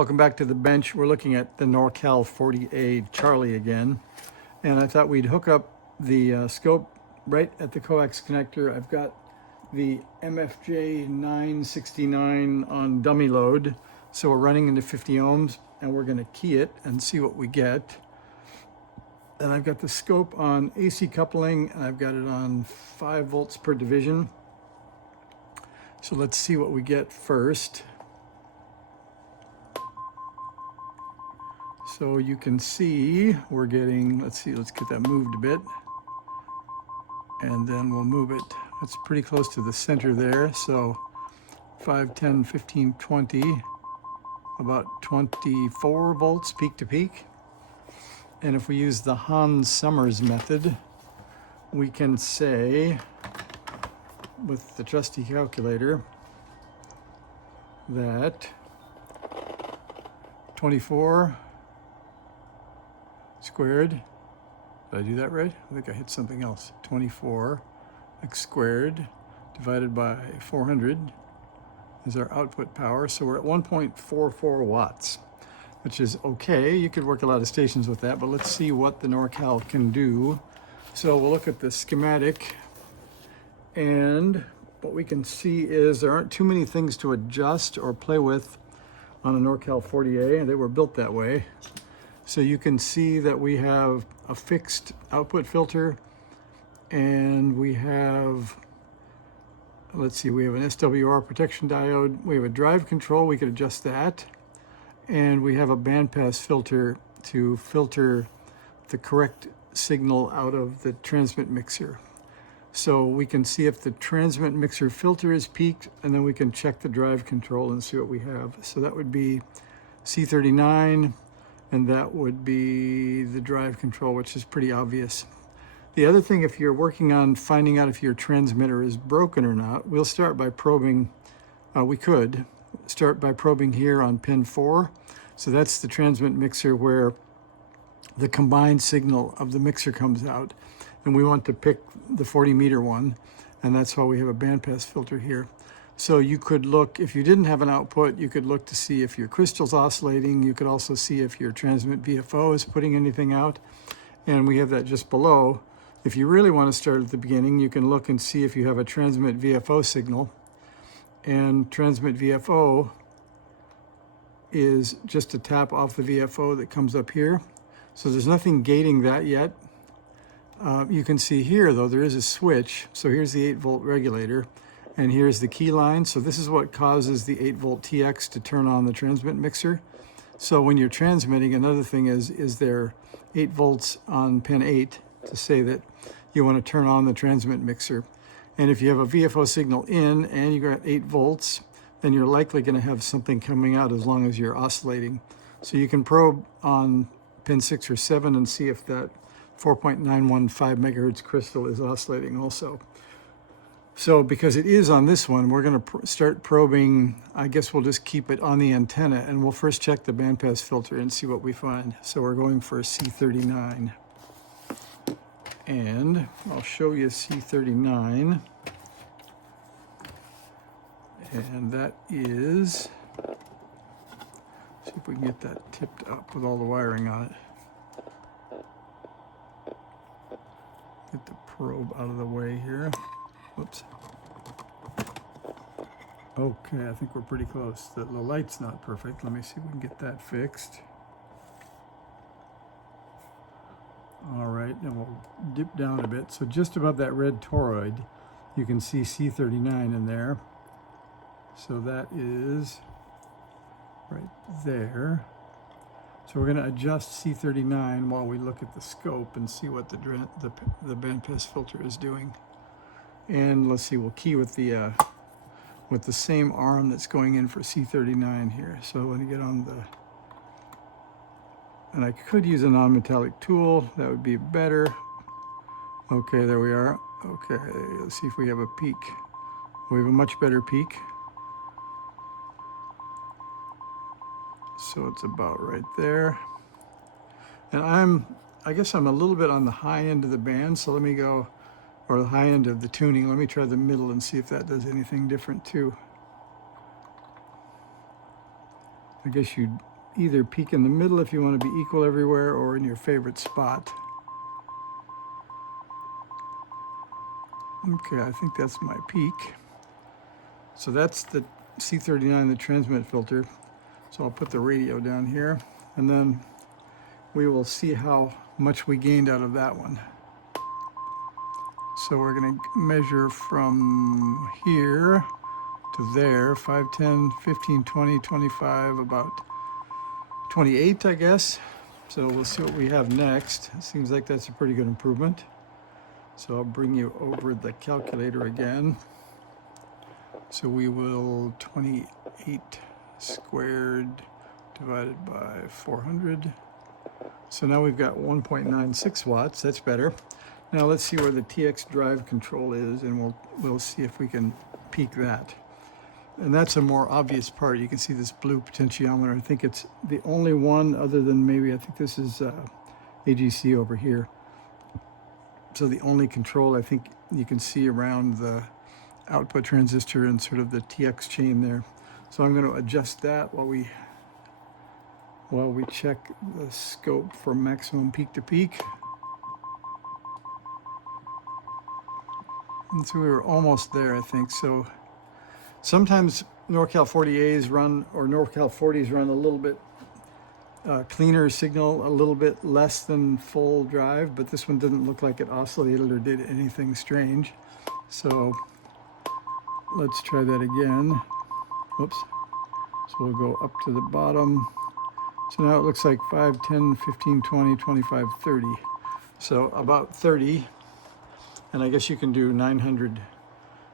Welcome back to the bench. We're looking at the Norcal 40A Charlie again. And I thought we'd hook up the scope right at the coax connector. I've got the MFJ 969 on dummy load. So we're running into 50 ohms and we're gonna key it and see what we get. And I've got the scope on AC coupling and I've got it on 5 volts per division. So let's see what we get first. So you can see we're getting, let's get that moved a bit. And then we'll move it. It's pretty close to the center there. So 5, 10, 15, 20, about 24 volts peak to peak. And if we use the Hans Summers method, we can say with the trusty calculator that 24 squared, did I do that right? I think I hit something else. 24 x squared divided by 400 is our output power. So we're at 1.44 watts, which is okay. You could work a lot of stations with that, but let's see what the Norcal can do. So we'll look at the schematic, and what we can see is there aren't too many things to adjust or play with on a Norcal 40A. They were built that way. So you can see that we have a fixed output filter, and we have, let's see, we have an SWR protection diode. We have a drive control, we could adjust that. And we have a bandpass filter to filter the correct signal out of the transmit mixer. So we can see if the transmit mixer filter is peaked, and then we can check the drive control and see what we have. So that would be C39, and that would be the drive control, which is pretty obvious. The other thing, if you're working on finding out if your transmitter is broken or not, we'll start by probing, we could start by probing here on pin 4. So that's the transmit mixer where the combined signal of the mixer comes out. And we want to pick the 40 meter one, and that's why we have a bandpass filter here. So you could look, if you didn't have an output, you could look to see if your crystal's oscillating. You could also see if your transmit VFO is putting anything out. And we have that just below. If you really want to start at the beginning, you can look and see if you have a transmit VFO signal. And transmit VFO is just a tap off the VFO that comes up here. So there's nothing gating that yet. You can see here, though, there is a switch. So here's the 8 volt regulator, and here's the key line. So this is what causes the 8 volt TX to turn on the transmit mixer. So when you're transmitting, another thing is there 8 volts on pin 8 to say that you want to turn on the transmit mixer. And if you have a VFO signal in and you got 8 volts, then you're likely going to have something coming out as long as you're oscillating. So you can probe on pin 6 or 7 and see if that 4.915 megahertz crystal is oscillating also. So because it is on this one, we're going to start probing. I guess we'll just keep it on the antenna, and we'll first check the bandpass filter and see what we find. So we're going for C39. And I'll show you C39. And that is, see if we can get that tipped up with all the wiring on it. Get the probe out of the way here. Whoops. Okay, I think we're pretty close. The light's not perfect. Let me see if we can get that fixed. All right, and we'll dip down a bit. So just above that red toroid, you can see C39 in there. So that is right there. So we're going to adjust C39 while we look at the scope and see what the bandpass filter is doing. And let's see, we'll key with the same arm that's going in for C39 here. So let me get on the, and I could use a non-metallic tool. That would be better. Okay, there we are. Okay, let's see if we have a peak. We have a much better peak. So it's about right there. And I guess I'm a little bit on the high end of the band, so let me go, or the high end of the tuning. Let me try the middle and see if that does anything different too. I guess you'd either peak in the middle if you want to be equal everywhere, or in your favorite spot. Okay, I think that's my peak. So that's the C39, the transmit filter. So I'll put the radio down here, and then we will see how much we gained out of that one. So we're going to measure from here to there, 5, 10, 15, 20, 25, about 28, I guess. So we'll see what we have next. It seems like that's a pretty good improvement. So I'll bring you over the calculator again. So we will 28 squared divided by 400. So now we've got 1.96 watts. That's better. Now let's see where the TX drive control is, and we'll see if we can peak that. And that's a more obvious part. You can see this blue potentiometer. I think it's the only one other than maybe, I think this is AGC over here. So the only control I think you can see around the output transistor and sort of the TX chain there. So I'm going to adjust that while we check the scope for maximum peak to peak. And so we were almost there, I think. So sometimes Norcal 40As run, or Norcal 40s run a little bit cleaner signal, a little bit less than full drive, but this one didn't look like it oscillated or did anything strange. So let's try that again. Whoops. So we'll go up to the bottom. So now it looks like 5, 10, 15, 20, 25, 30. So about 30. And I guess you can do 900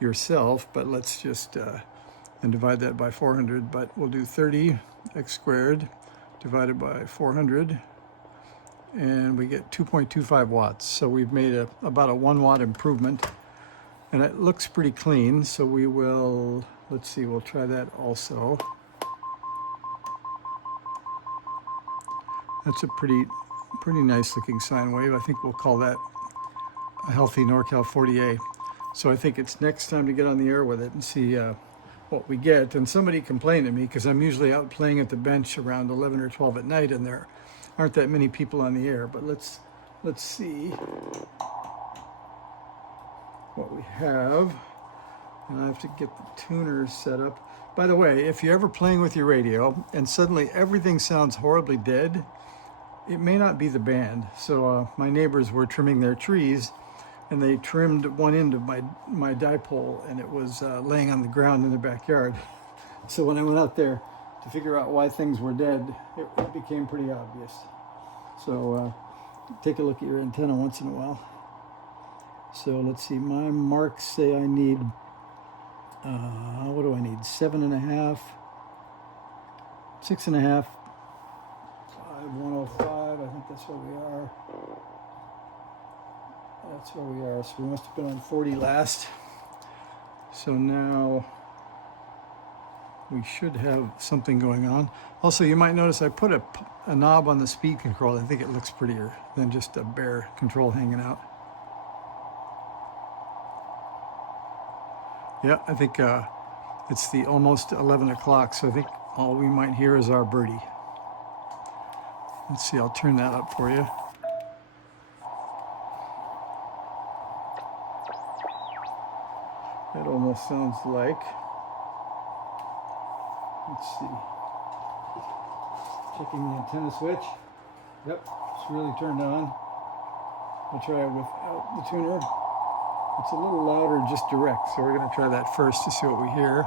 yourself, but let's just and divide that by 400. But we'll do 30 x squared divided by 400, and we get 2.25 watts. So we've made about a 1 watt improvement, and it looks pretty clean. So we will, let's see, we'll try that also. That's a pretty nice looking sine wave. I think we'll call that a healthy Norcal 40A. So I think it's next time to get on the air with it and see what we get. And somebody complained to me, because I'm usually out playing at the bench around 11 or 12 at night, and there aren't that many people on the air. But let's see what we have. And I have to get the tuner set up. By the way, if you're ever playing with your radio and suddenly everything sounds horribly dead, it may not be the band. So my neighbors were trimming their trees, and they trimmed one end of my dipole, and it was laying on the ground in the backyard. So when I went out there to figure out why things were dead, it became pretty obvious. So take a look at your antenna once in a while. So let's see, my marks say I need, what do I need? 7.5, 6.5, 105, I think that's where we are. That's where we are. So we must have been on 40 last. So now we should have something going on. Also, you might notice I put a knob on the speed control. I think it looks prettier than just a bare control hanging out. Yeah, I think it's the almost 11 o'clock, so I think all we might hear is our birdie. Let's see, I'll turn that up for you. That almost sounds like, let's see, checking the antenna switch. Yep, it's really turned on. I'll try it without the tuner. It's a little louder just direct, so we're going to try that first to see what we hear.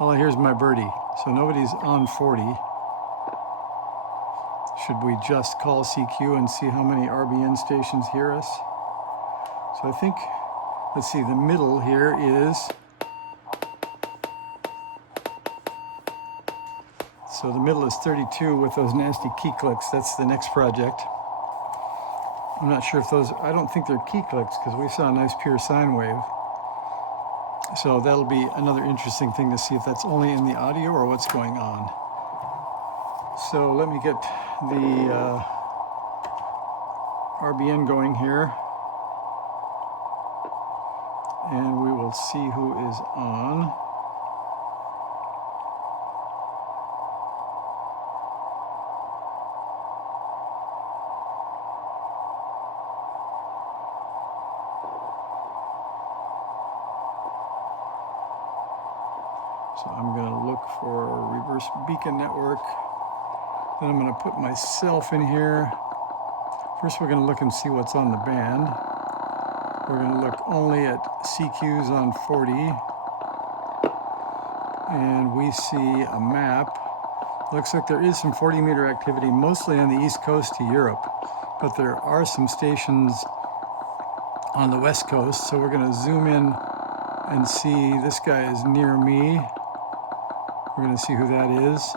All I hear is my birdie, so nobody's on 40. Should we just call CQ and see how many RBN stations hear us? So I think, let's see, the middle here is, so the middle is 32 with those nasty key clicks. That's the next project. I'm not sure if those, I don't think they're key clicks, because we saw a nice pure sine wave. So that'll be another interesting thing to see if that's only in the audio or what's going on. So let me get the RBN going here, and we will see who is on. So I'm going to look for reverse beacon network. Then I'm going to put myself in here. First, we're going to look and see what's on the band. We're going to look only at CQs on 40. And we see a map. Looks like there is some 40-meter activity, mostly on the east coast to Europe. But there are some stations on the west coast. So we're going to zoom in and see. This guy is near me. We're going to see who that is.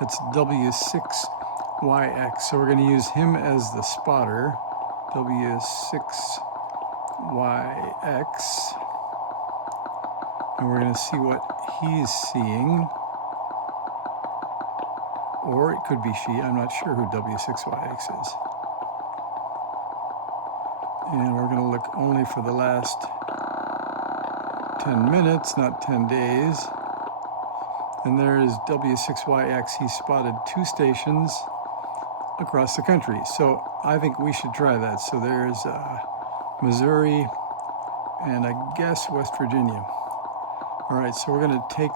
That's W6YX. So we're going to use him as the spotter. W6YX. And we're going to see what he's seeing. Or it could be she. I'm not sure who W6YX is. And we're going to look only for the last 10 minutes, not 10 days. And there is W6YX. He spotted 2 stations across the country. So I think we should try that. So there's Missouri and I guess West Virginia. All right, so we're going to take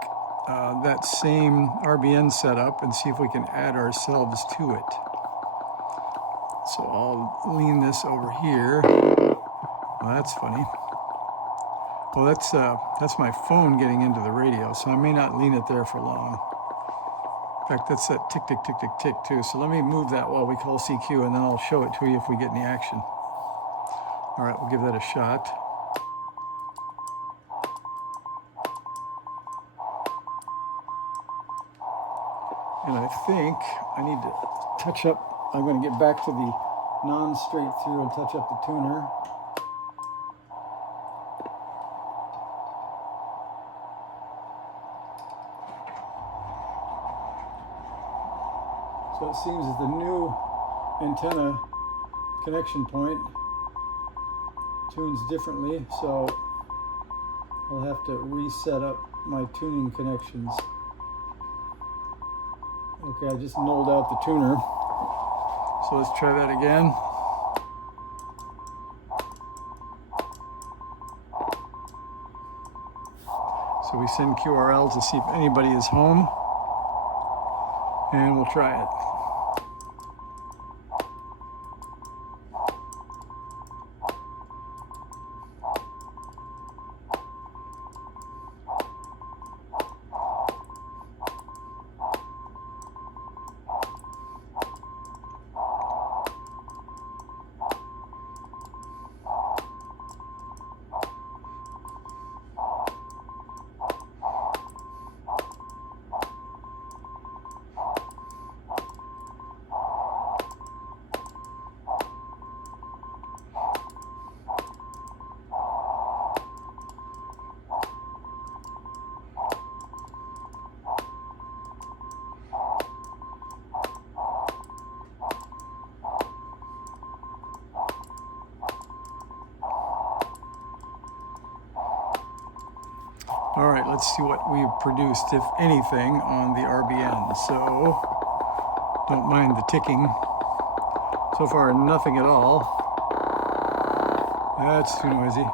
that same RBN setup and see if we can add ourselves to it. So I'll lean this over here. Well, that's funny. Well, that's my phone getting into the radio, so I may not lean it there for long. In fact, that's that tick, tick, tick, tick, tick, too. So let me move that while we call CQ, and then I'll show it to you if we get any action. All right, we'll give that a shot. And I think I need to touch up. I'm going to get back to the non-straight through and touch up the tuner. So it seems that the new antenna connection point tunes differently, so I'll have to reset up my tuning connections. Okay, I just nulled out the tuner. So let's try that again. So we send QRL to see if anybody is home, and we'll try it. All right, let's see what we produced, if anything, on the RBN. So, don't mind the ticking. So far, nothing at all. That's too noisy.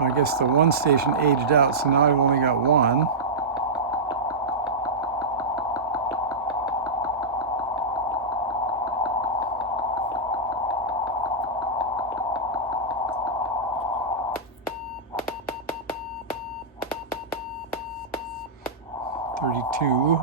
I guess the one station aged out, so now I've only got one. Two.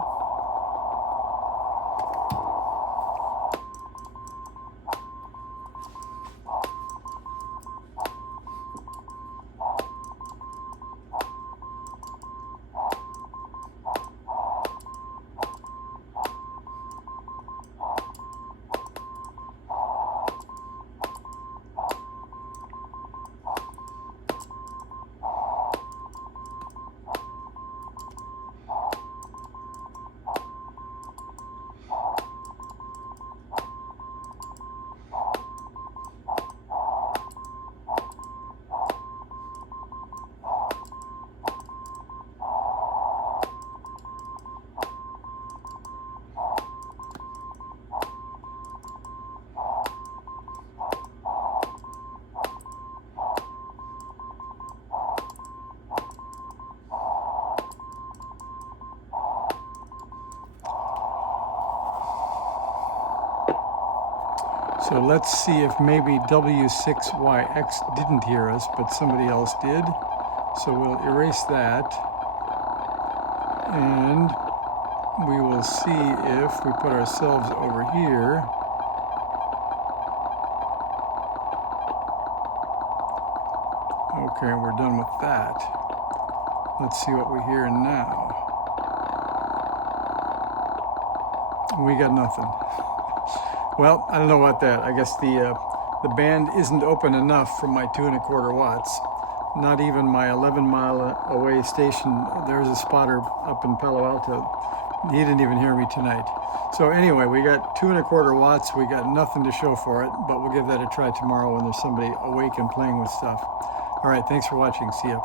So let's see if maybe W6YX didn't hear us, but somebody else did. So we'll erase that. And we will see if we put ourselves over here. Okay, we're done with that. Let's see what we hear now. We got nothing. Well, I don't know about that. I guess the band isn't open enough for my 2 1/4 watts. Not even my 11-mile away station. There's a spotter up in Palo Alto. He didn't even hear me tonight. So anyway, we got 2 1/4 watts. We got nothing to show for it, but we'll give that a try tomorrow when there's somebody awake and playing with stuff. All right, thanks for watching. See ya.